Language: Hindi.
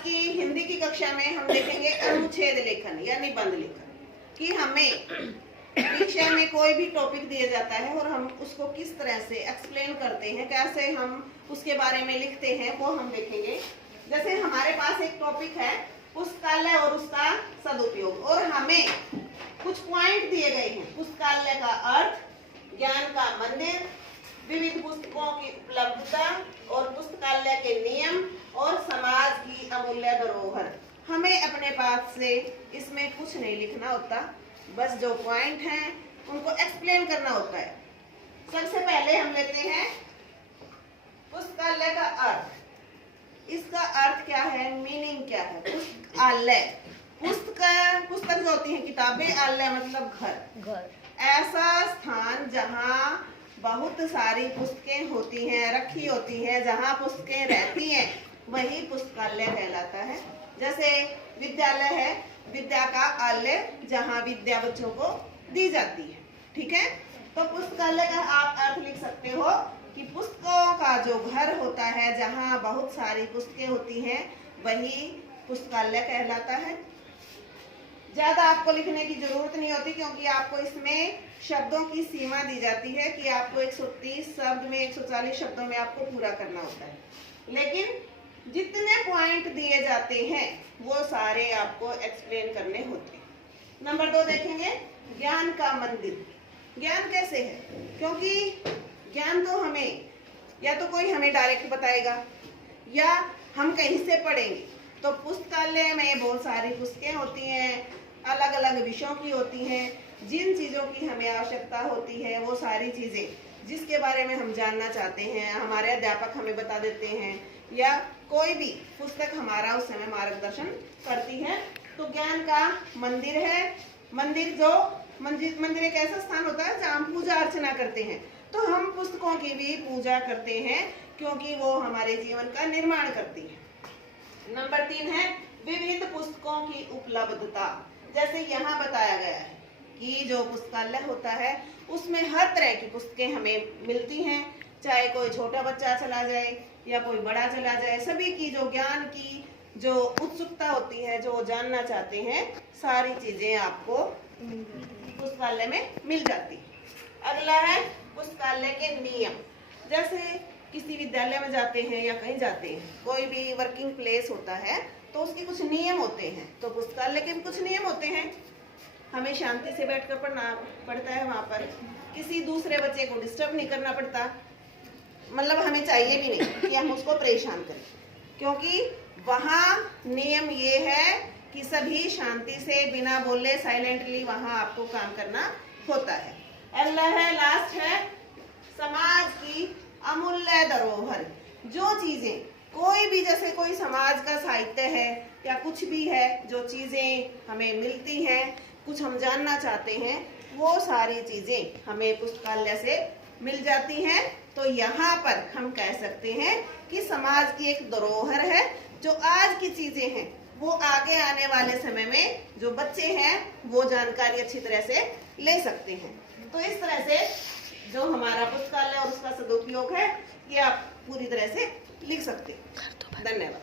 की हिंदी की कक्षा में हम देखेंगे अनुच्छेद लेखन या निबंध लेखन, कि हमें विषय में कोई भी टॉपिक दिया जाता है और हम उसको किस तरह से एक्सप्लेन करते हैं, कैसे हम उसके बारे में लिखते हैं, वो हम देखेंगे। जैसे हमारे पास एक टॉपिक है पुस्तकालय और उसका सदुपयोग, और हमें कुछ पॉइंट दिए गए हैं। पुस्तकालय का अर्थ, ज्ञान का मंदिर, विविध पुस्तकों की उपलब्धता और पुस्तकालय के नियम और समाज की अमूल्य धरोहर। हमें अपने पास से इसमें कुछ नहीं लिखना होता, बस जो पॉइंट हैं उनको एक्सप्लेन करना होता है। सबसे पहले हम लेते हैं पुस्तकालय का अर्थ। इसका अर्थ क्या है, मीनिंग क्या है? पुस्तकालय, पुस्तक जो होती है किताबें, आलय मतलब घर। ऐसा स्थान जहाँ बहुत सारी पुस्तकें होती हैं, रखी होती है, जहाँ पुस्तकें रहती हैं, वही पुस्तकालय कहलाता है। जैसे विद्यालय है, विद्या का आलय, जहाँ विद्या बच्चों को दी जाती है। ठीक है, तो पुस्तकालय का आप अर्थ लिख सकते हो कि पुस्तकों का जो घर होता है, जहाँ बहुत सारी पुस्तकें होती हैं, वही पुस्तकालय कहलाता है। ज्यादा आपको लिखने की जरूरत नहीं होती, क्योंकि आपको इसमें शब्दों की सीमा दी जाती है कि आपको 130 शब्द में, 140 शब्दों में आपको पूरा करना होता है। लेकिन जितने पॉइंट दिए जाते हैं वो सारे आपको एक्सप्लेन करने होते हैं। नंबर 2 देखेंगे, ज्ञान का मंदिर। ज्ञान कैसे है? क्योंकि ज्ञान तो हमें या तो कोई हमें डायरेक्ट बताएगा या हम कहीं से पढ़ेंगे। तो पुस्तकालय में बहुत सारी पुस्तकें होती हैं, अलग अलग विषयों की होती हैं। जिन चीज़ों की हमें आवश्यकता होती है, वो सारी चीज़ें जिसके बारे में हम जानना चाहते हैं, हमारे अध्यापक हमें बता देते हैं, या कोई भी पुस्तक हमारा उस समय मार्गदर्शन करती है। तो ज्ञान का मंदिर है। मंदिर एक ऐसा स्थान होता है जहाँ हम पूजा अर्चना करते हैं। तो हम पुस्तकों की भी पूजा करते हैं, क्योंकि वो हमारे जीवन का निर्माण करती है। नंबर 3 है विविध पुस्तकों की उपलब्धता। जैसे यहाँ बताया गया है कि जो पुस्तकालय होता है उसमें हर तरह की पुस्तकें हमें मिलती हैं, चाहे कोई छोटा बच्चा चला जाए या कोई बड़ा चला जाए, सभी की जो ज्ञान की जो उत्सुकता होती है, जो जानना चाहते हैं, सारी चीजें आपको पुस्तकालय में मिल जाती है। अगला है पुस्तकालय के नियम। जैसे किसी विद्यालय में जाते हैं या कहीं जाते हैं, कोई भी वर्किंग प्लेस होता है, तो उसके कुछ नियम होते हैं। तो पुस्तकालय के भी कुछ नियम होते हैं। हमें शांति से बैठकर पढ़ना पड़ता है वहाँ पर, किसी दूसरे बच्चे को डिस्टर्ब नहीं करना पड़ता, मतलब हमें चाहिए भी नहीं कि हम उसको परेशान करें, क्योंकि वहाँ नियम ये है कि सभी शांति से बिना बोले साइलेंटली वहाँ आपको काम करना होता है। अगला है, लास्ट है समाज की अमूल्य धरोहर। जो चीजें कोई भी, जैसे कोई समाज का साहित्य है या कुछ भी है, जो चीजें हमें मिलती हैं, कुछ हम जानना चाहते हैं, वो सारी चीजें हमें पुस्तकालय से मिल जाती हैं। तो यहाँ पर हम कह सकते हैं कि समाज की एक धरोहर है। जो आज की चीजें हैं वो आगे आने वाले समय में जो बच्चे हैं वो जानकारी अच्छी तरह से ले सकते हैं। तो इस तरह से जो हमारा पुस्तकालय और उसका सदुपयोग है, ये आप पूरी तरह से लिख सकते हैं। धन्यवाद।